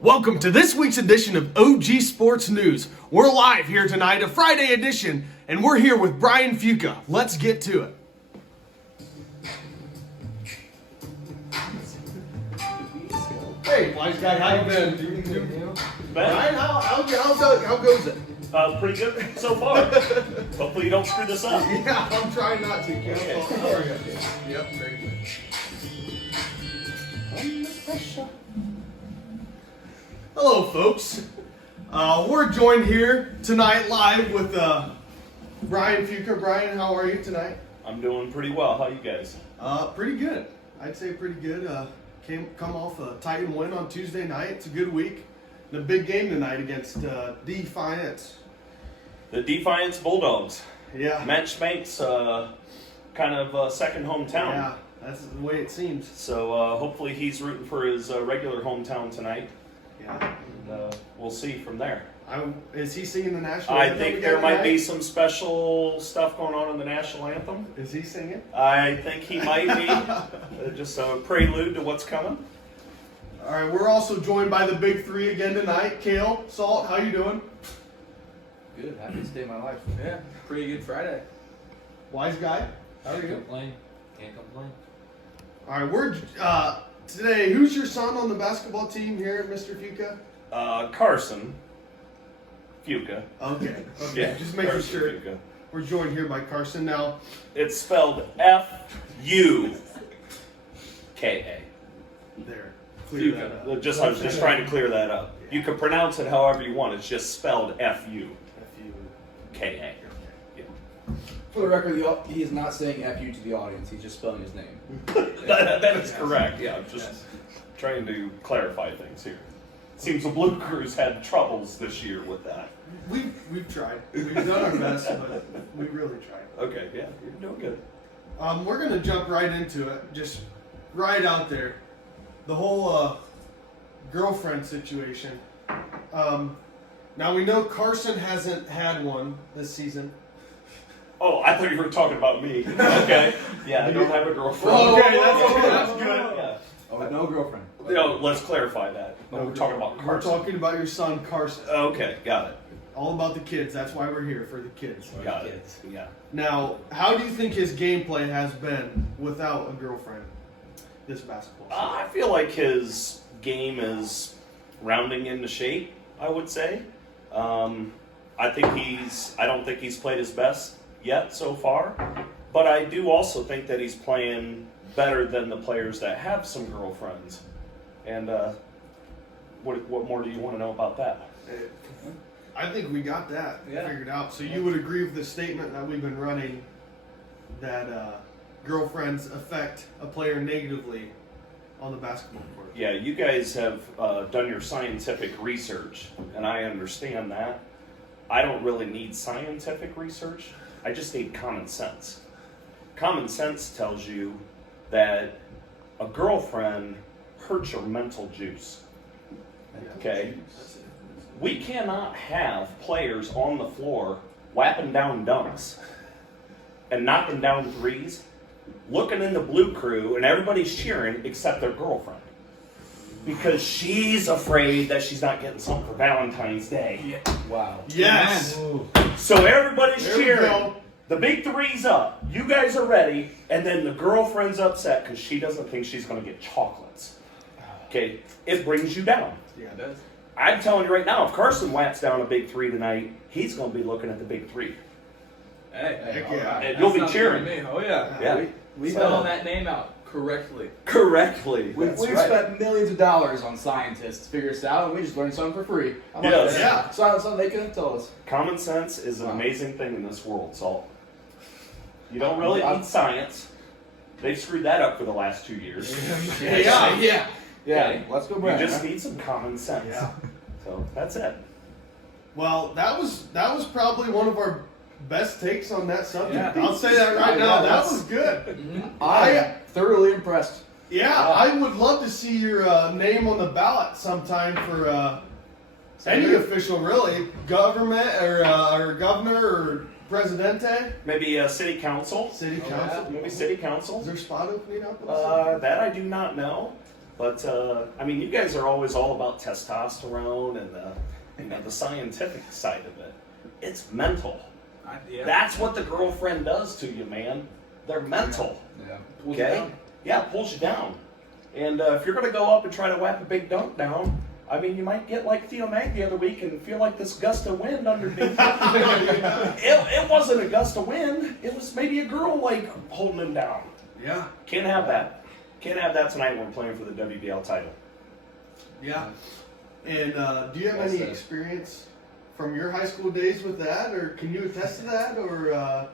Welcome to this week's edition of OG Sports News. We're live here tonight, a Friday edition, and we're here with Bryan Fuka. Let's get to it. Hey, wise guy, how you been? Bryan, how goes it? Pretty good so far. Hopefully you don't screw this up. Yeah, I'm trying not to. Okay. How are you? Yep, very good. Under pressure. Hello, folks. We're joined here tonight live with Bryan Fuka. Bryan, how are you tonight? I'm doing pretty well. How you guys? Pretty good. I'd say pretty good. Come off a Titan win on Tuesday night. It's a good week. And a big game tonight against Defiance. The Defiance Bulldogs. Yeah. Matt Schmank's kind of second hometown. Yeah, that's the way it seems. So hopefully he's rooting for his regular hometown tonight. Yeah. And, we'll see from there. Is he singing the national I anthem? think there might be some special stuff going on in the national anthem. Is he singing? I think he might be. Just a prelude to what's coming. All right, we're also joined by the big three again tonight. Kale, Salt, how you doing? Good. Happiest day of my life. Yeah. Pretty good Friday. Wise guy, how are you? Can't complain. All right, we're today. Who's your son on the basketball team here, Mr. Fuka? Carson Fuka. Okay. Yeah, Just making Carson sure. Fuka. We're joined here by Carson now. It's spelled Fuka. There. Clear that up. I was just trying to clear that up. You can pronounce it however you want. It's just spelled Fuka. Yeah. For the record, he is not saying "fu" to the audience. He's just spelling his name. That is correct. Yeah, I'm just trying to clarify things here. Seems the Blue Crews had troubles this year with that. We've tried. We've done our best, but we really tried. Okay, yeah, you're doing good. We're gonna jump right into it. Just right out there. The whole girlfriend situation. Now we know Carson hasn't had one this season. Oh, I thought you were talking about me. Okay. Yeah, I don't have a girlfriend. Okay, that's good. Yeah. Oh, no girlfriend. No, let's clarify that. No, we're talking about We're Carson. talking about your son Carson. Okay, got it. All about the kids. That's why we're here, for the kids. Got it. Yeah. Now, how do you think his gameplay has been without a girlfriend this basketball season? I feel like his game is rounding into shape, I would say. I don't think he's played his best yet so far, but I do also think that he's playing better than the players that have some girlfriends. And what more do you want to know about that? I think we got that Yeah. figured out. So you would agree with the statement that we've been running that girlfriends affect a player negatively on the basketball court? Yeah, you guys have done your scientific research, and I understand that. I don't really need scientific research. I just need common sense. Common sense tells you that a girlfriend hurts your mental juice. Okay? We cannot have players on the floor whapping down dunks and knocking down threes, looking in the blue crew, and everybody's cheering except their girlfriend. Because she's afraid that she's not getting something for Valentine's Day. Wow. Yes. So everybody's There we cheering. go. The big three's up. You guys are ready. And then the girlfriend's upset because she doesn't think she's going to get chocolates. Okay? It brings you down. Yeah. It does. I'm telling you right now, if Carson whaps down a big three tonight, he's going to be looking at the big three. Hey, Heck all yeah. right. And you'll be That's cheering. not for me. Oh yeah. Yeah. We spelled that name out correctly. Correctly. We've That's spent millions of dollars on scientists to figure this out, and we just learned something for free. How about Yes. that? Yeah. Something they couldn't tell us. Common sense is an Wow. amazing thing in this world, Salt. You don't really need science. They've screwed that up for the last 2 years. Yeah. Yeah. Let's go, You Bryan. just need some common sense. Yeah. So that's it. Well, that was probably one of our best takes on that subject. Yeah. I'll say that right Yeah, now. That that's- was good. Mhm. I am thoroughly impressed. Yeah, I would love to see your name on the ballot sometime for any Senator? official, really, government or governor or presidente, Maybe city council. city Oh, council. Maybe city Is council. there a spot opening up? That I do not know. But I mean, you guys are always all about testosterone and the scientific side of it. It's mental. Yeah. That's what the girlfriend does to you, man. They're mental. Yeah. Pulls you Okay? down. Yeah, pulls you down. And if you're going to go up and try to whap a big dunk down, I mean, you might get like Theo Mag the other week and feel like this gust of wind underneath. It wasn't a gust of wind. It was maybe a girl like holding him down. Yeah. Can't have that. Can't have that tonight when we're playing for the WBL title. Yeah. And do you have any experience from your high school days with that, or can you attest to that, or?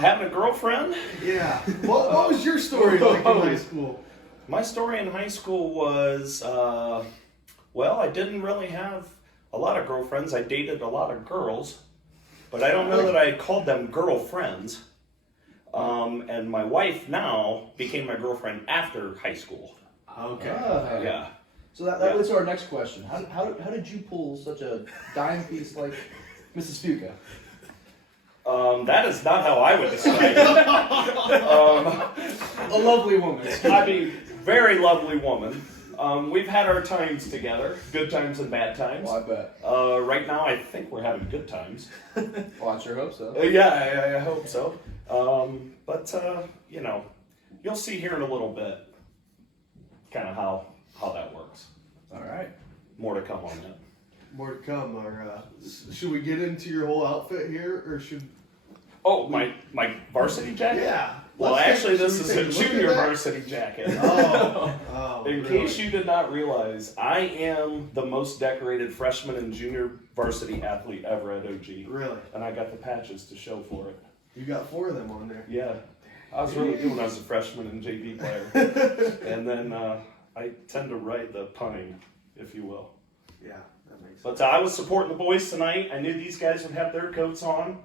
Having a girlfriend? Yeah. What was your story like in high school? My story in high school was, well, I didn't really have a lot of girlfriends. I dated a lot of girls, but I don't know that I called them girlfriends. And my wife now became my girlfriend after high school. Okay. Yeah. So that leads to our next question. How did you pull such a dime piece like Mrs. Fuka? That is not how I would describe it. A lovely woman. I mean, very lovely woman. We've had our times together, good times and bad times. Well, I bet. Right now, I think we're having good times. Well, I sure hope so. Yeah, I hope so. But you know, you'll see here in a little bit kind of how that works. All right. More to come on that. More to come. Or should we get into your whole outfit here, or should? Oh, my varsity jacket? Yeah. Well, Let's actually, take- this should is we a take look at junior that? varsity jacket. Oh, In really? case you did not realize, I am the most decorated freshman and junior varsity athlete ever at OG. Really? And I got the patches to show for it. You got 4 of them on there. Yeah. I was really good when I was a freshman and JV player. And then I tend to write the punning, if you will. Yeah, that makes sense. But I was supporting the boys tonight. I knew these guys would have their coats on.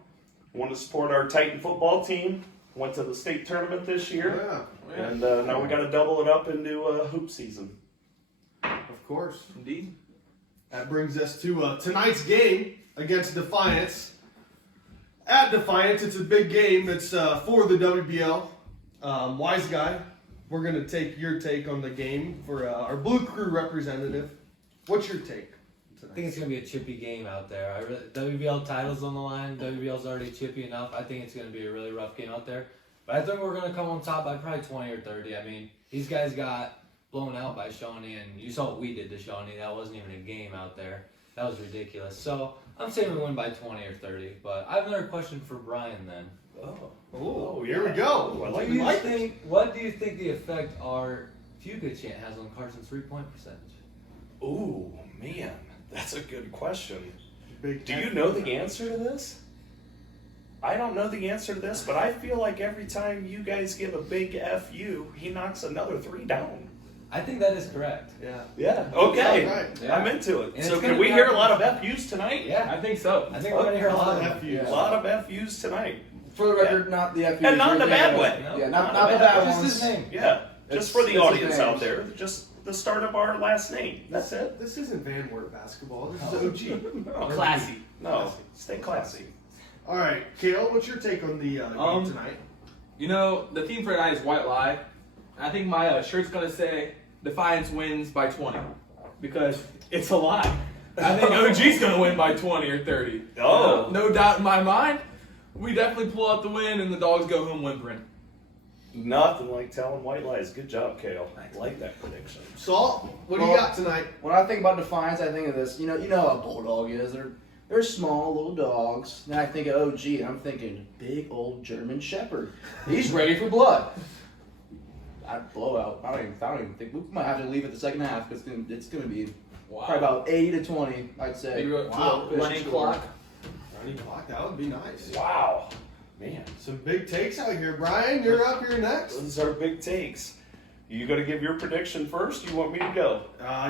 Wanted to support our Titan football team. Went to the state tournament this year. Yeah, And now we got to double it up into hoop season. of course. Indeed. That brings us to tonight's game against Defiance. At Defiance, it's a big game. It's for the WBL. Wise guy, we're going to take your take on the game for our Blue Crew representative. What's your take I think tonight? it's gonna be a chippy game out there. WBL title's on the line. WBL's already chippy enough. I think it's gonna be a really rough game out there. But I think we're gonna come on top by probably 20 or 30. I mean, these guys got blown out by Shawnee, and you saw what we did to Shawnee. That wasn't even a game out there. That was ridiculous. So I'm saying we win by 20 or 30. But I have another question for Bryan then. Oh, Here we go. I like Do you it. think? What do you think the effect our Fuka chant has on Carson's 3-point percentage? Ooh, man, that's a good question. Big Do you know the answer to this? I don't know the answer to this, but I feel like every time you guys give a big FU, he knocks another 3 down. I think that is correct. Yeah. Yeah. Okay. Yeah, right. Yeah. I'm into it. And So it's can gonna we be hear a our- lot of FUs tonight? Yeah, I think so. I think we're gonna hear a lot of F them. you. A lot of FUs tonight. For the record, not the FU. And not in a bad way. Yeah, Not not in the a bad bad way. Just ones. his name. Yeah. Just for the It's audience his out names. there, just the start of our last name. That's it. This isn't Van Wert basketball. This is OG. No. Classy. No. Stay classy. All right, Kale, what's your take on the game tonight? You know, the theme for tonight is White Lie. I think my shirt's gonna say Defiance wins by 20 because it's a lie. I think OG's gonna win by 20 or 30. Oh. No doubt in my mind. We definitely pull out the win and the dogs go home whimpering. Nothing like telling white lies. Good job, Kale. I like that prediction. Salt, what do you Well- got tonight? When I think about Defiance, I think of this. You know how a bulldog is. They're small little dogs. Then I think of OG, and I'm thinking big old German Shepherd. He's ready for blood. I'd blow out. I don't even think we might have to leave it the second half because it's gonna be probably about 80 to 20. I'd say. Maybe a Wow. running clock. Running clock, that would be nice. Wow. Man. Some big takes out here. Brian, you're up here next. Those are big takes. You gonna give your prediction first? You want me to go?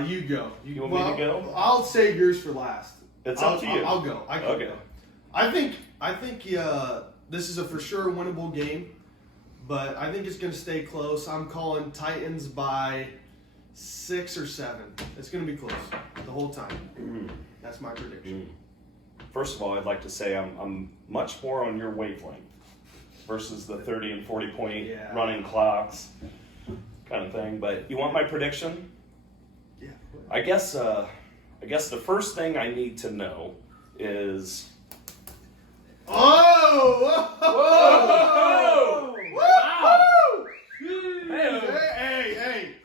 You go. You want me to go? I'll save yours for last. It's up to you. I'll go. I can Okay. go. I think this is a for sure winnable game, but I think it's going to stay close. I'm calling Titans by 6 or 7. It's going to be close the whole time. That's my prediction. First of all, I'd like to say I'm much more on your wavelength versus the 30 and 40 point Yeah. running clocks. kind of thing. But you want my prediction? Yeah. I guess the first thing I need to know is Oh! Whoa! Woo! Hey. Hey!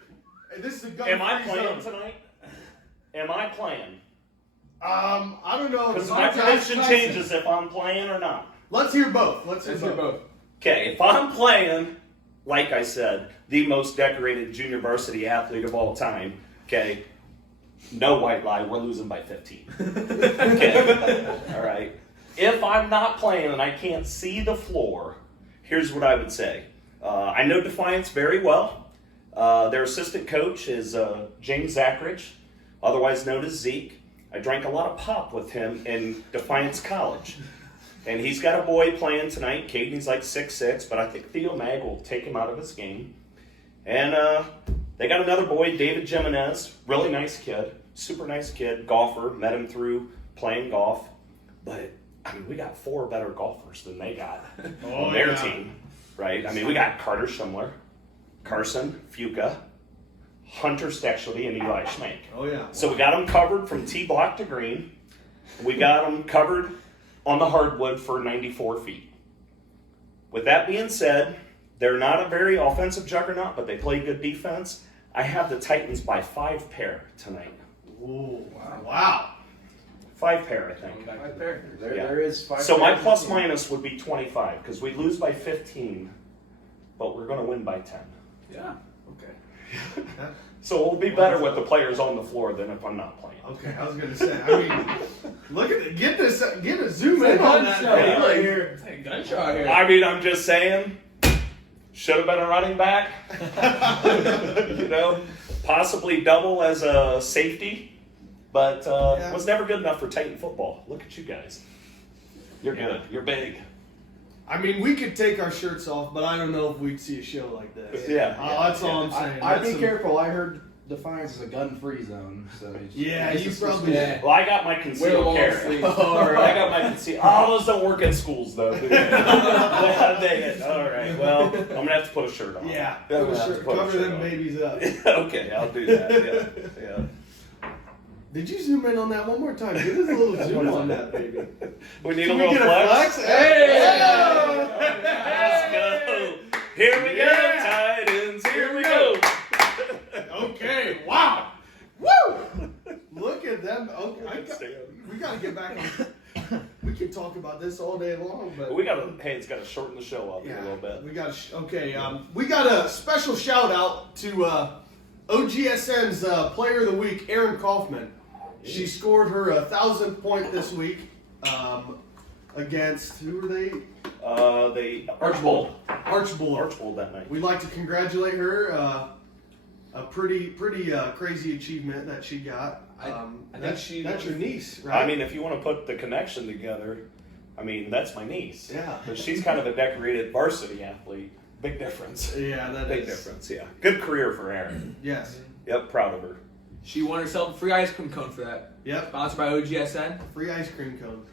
This is a gun. am I playing tonight? Am I playing? I don't know. Because my prediction changes if I'm playing or not. Let's hear both. Let's hear both. both. Okay, if I'm playing, like I said, the most decorated junior varsity athlete of all time, okay, no white lie, we're losing by 15. Okay, all right. If I'm not playing and I can't see the floor, here's what I would say. I know Defiance very well. Their assistant coach is James Zachridge, otherwise known as Zeke. I drank a lot of pop with him in Defiance College. And he's got a boy playing tonight. Caden's like 6'6", but I think Theo Mag will take him out of his game. And they got another boy, David Jimenez, really nice kid, super nice kid, golfer, met him through playing golf. But, I mean, we got 4 better golfers than they got on their team, right? I mean, we got Carter Schimler, Carson, Fuka, Hunter Stexley, and Eli Schmank. Oh, yeah. So we got them covered from tee block to green. We got them covered on the hardwood for 94 feet. With that being said, they're not a very offensive juggernaut, but they play good defense. I have the Titans by 5 pair tonight. Ooh, wow. 5 pair, I think. Right there. Yeah. There is 5. So my plus minus would be 25, because we lose by 15, but we're going to win by 10. Yeah. Okay. So we'll be better with the players on the floor than if I'm not playing. Okay, I was gonna say. I mean, look at it. Get a zoom in on that. Yeah. Right here. It's like a gunshot here. I mean, I'm just saying, should have been a running back. You know, possibly double as a safety, but was never good enough for Titan football. Look at you guys. You're good. You're big. I mean, we could take our shirts off, but I don't know if we'd see a show like this. Yeah. That's all I'm saying. I'd That's be careful. I heard Defiance is a gun-free zone. So Yeah, you just- probably. Yeah. Well, I got my Wear concealed long carry. sleeves. I got my concealed. Oh, those don't work in schools though. Do they? Well, dang it. All right. Well, I'm gonna have to put a shirt on. Yeah, I'm gonna have to put a cover shirt them on. babies up. Okay, I'll do that. Yeah. Did you zoom in on that one more time? Give us a little zoom on that, baby. We need Can a we little get a flex. flex? Hey! Hey! Let's go. Here we Yeah. go, Titans. Here we go. Okay, wow. Woo! Look at them. Okay, we got to get back on. We can talk about this all day long, but We got to. Hey, it's got to shorten the show up here a little bit. we got to. Okay, we got a special shout out to OGSN's Player of the Week, Erin Kaufman. She scored her 1,000th point this week against who were they? They Archbold Archbold. that night. We'd like to congratulate her. A pretty crazy achievement that she got. I think That's your niece, right? I mean, if you want to put the connection together, I mean, that's my niece. Yeah. But she's kind of a decorated varsity athlete. Big difference. Yeah, that Big is. difference, yeah. Good career for Erin. Yes. Yep, proud of her. She won herself a free ice cream cone for that. Yep. Sponsored by OGSN. Free ice cream cone.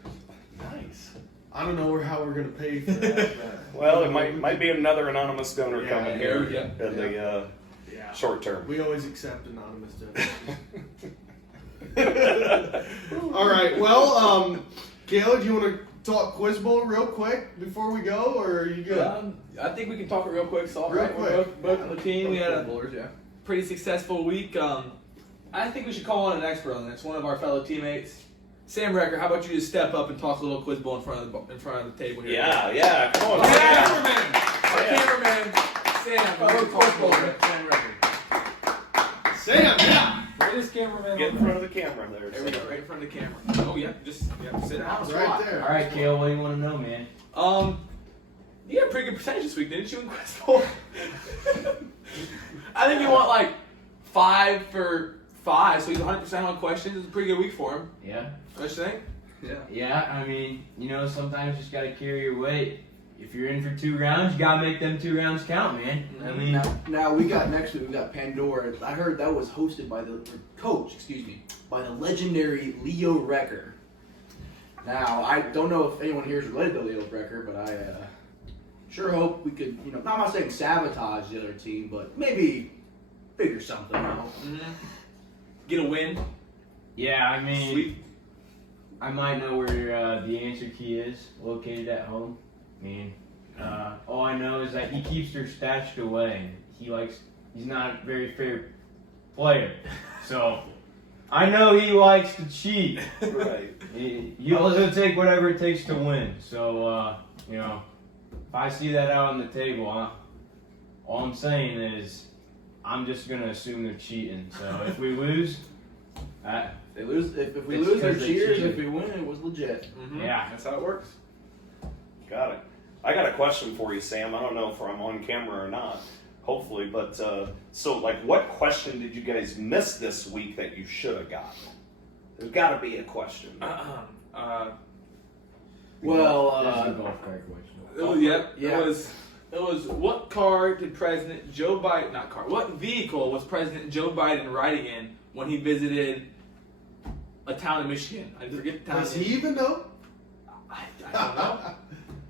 Nice. I don't know how we're gonna pay for that. Well, it might be another anonymous donor Yeah, coming here in the Yeah. short term. We always accept anonymous donations. All right. Well, Caleb, do you want to talk Quiz Bowl real quick before we go, or are you good? I think we can talk it real quick. It's all Real right. quick. We're both on the team. We had a Bowlers, yeah. pretty successful week. I think we should call on an expert on this. One of our fellow teammates, Sam Recker. How about you just step up and talk a little quiz bowl in front of the table here? Yeah, come on. Our Sam. cameraman, Sam. Fellow quiz bowler, Sam Recker. Sam, yeah. Where is cameraman? Get in front of the camera there. There we go, right in front of the camera. Oh yeah, just sit down. Right there. All right, Kale, what do you want to know, man? You had a pretty good percentage this week, didn't you, in quiz bowl? I think you want like 5 for 5, so he's 100% on questions. It's a pretty good week for him. Yeah. What you think? Yeah. Yeah, I mean, sometimes you just got to carry your weight. If you're in for 2 rounds, you got to make them 2 rounds count, man. I mean, Now we got next week. We got Pandora. I heard that was hosted by by the legendary Leo Recker. Now I don't know if anyone here is related to Leo Recker, but I sure hope we could. I'm not saying sabotage the other team, but maybe figure something out. Get a win. Yeah, I mean, Sweet. I might know where the answer key is located at home. I mean, all I know is that he keeps her stashed away. And he's not a very fair player. So, I know he likes to cheat. Right. He'll also take whatever it takes to win. So, you know, if I see that out on the table, all I'm saying is I'm just going to assume they're cheating. So, if we lose, If we lose, It's they're 'cause they cheaters. cheated. If we win, it was legit. Yeah. That's how it works. Got it. I got a question for you, Sam. I don't know if I'm on camera or not. Hopefully, but so like, what question did you guys miss this week that you should have gotten? There's got to be a question. Well, This is a golf cart question. Yeah. It was what car did President Joe Biden, not car, what vehicle was President Joe Biden riding in when he visited a town in Michigan? I forget the town. Does he even know? I don't know.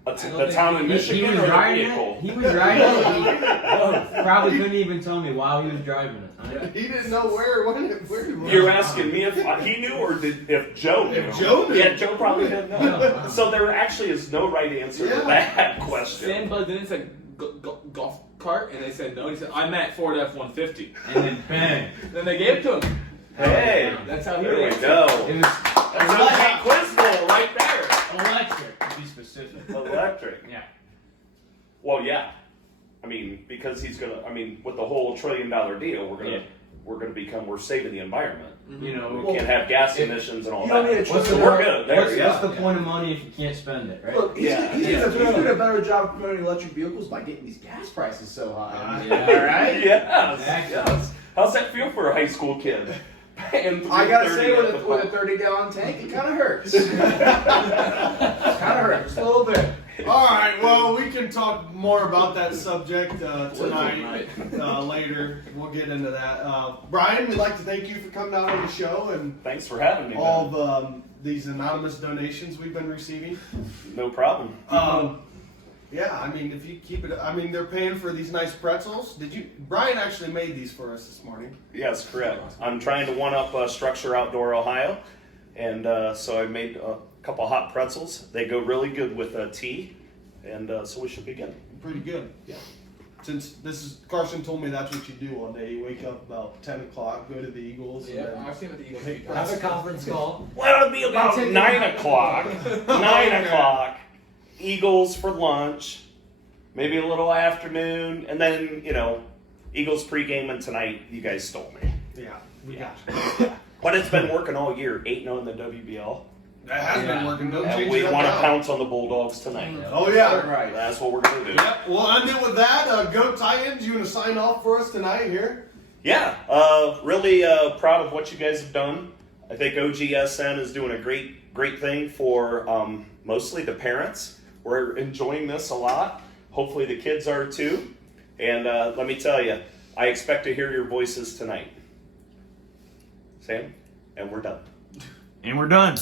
The town in Michigan He or was the riding vehicle? it. He was riding it. He probably couldn't even tell me while he was driving it. He didn't know where he was. You're asking me if he knew or if Joe knew? If Joe knew. Yeah, Joe probably didn't know. No. So there actually is no right answer to that question. Sam buzzed in and said golf cart, and they said no. And he said, I meant Ford F-150. And then bang. Then they gave it to him. Hey, That's how he there we answered. go. It was That's OG Quiz Bowl right there. electric, to be specific. Electric. Yeah. Well, yeah. I mean, because he's gonna. I mean, with the whole $1 trillion deal, we're saving the environment. You know, We can't have gas if- emissions and all you don't that. need a what's the, We're good there. what's the point of money if you can't spend it, right? Look, he's Yeah. doing a better job promoting electric vehicles by getting these gas prices so high. Yeah. All right. Yes. Exactly. Yes. How's that feel for a high school kid? Paying I gotta say, $3.30 at the with a pump. 30-gallon tank, it kind of hurts. Kind of hurts a little bit. All right, well, we can talk more about that subject tonight, later. We'll get into that. Bryan, we'd like to thank you for coming out on the show and Thanks for having me. all man. of these anonymous donations we've been receiving. No problem. Yeah, I mean, if you keep it, I mean, they're paying for these nice pretzels. Bryan actually made these for us this morning. Yes, correct. I'm trying to one-up Structure Outdoor Ohio, and so I made a couple hot pretzels. They go really good with tea, and so we should be good. Pretty good. Yeah. Since Carson told me that's what you do one day. You wake up about 10 o'clock, go to the Eagles, and Yeah, then I've seen what the Eagles Hey, do. Have a conference call. Well, it'll be about take 9 it. o'clock. 9 o'clock. Eagles for lunch, maybe a little afternoon, and then, Eagles pregame, and tonight you guys stole me. yeah, we got you. But it's been working all year, 8-0 in the WBL. That has been working. Don't And change we that want to now. pounce on the Bulldogs tonight. Oh yeah. Right. That's what we're going to do. Yep. We'll end it with that. Goat Tie-ins, you want to sign off for us tonight here? Yeah, really proud of what you guys have done. I think OGSN is doing a great thing for mostly the parents. We're enjoying this a lot. Hopefully the kids are too. And let me tell you, I expect to hear your voices tonight. Sam? And we're done. And we're done.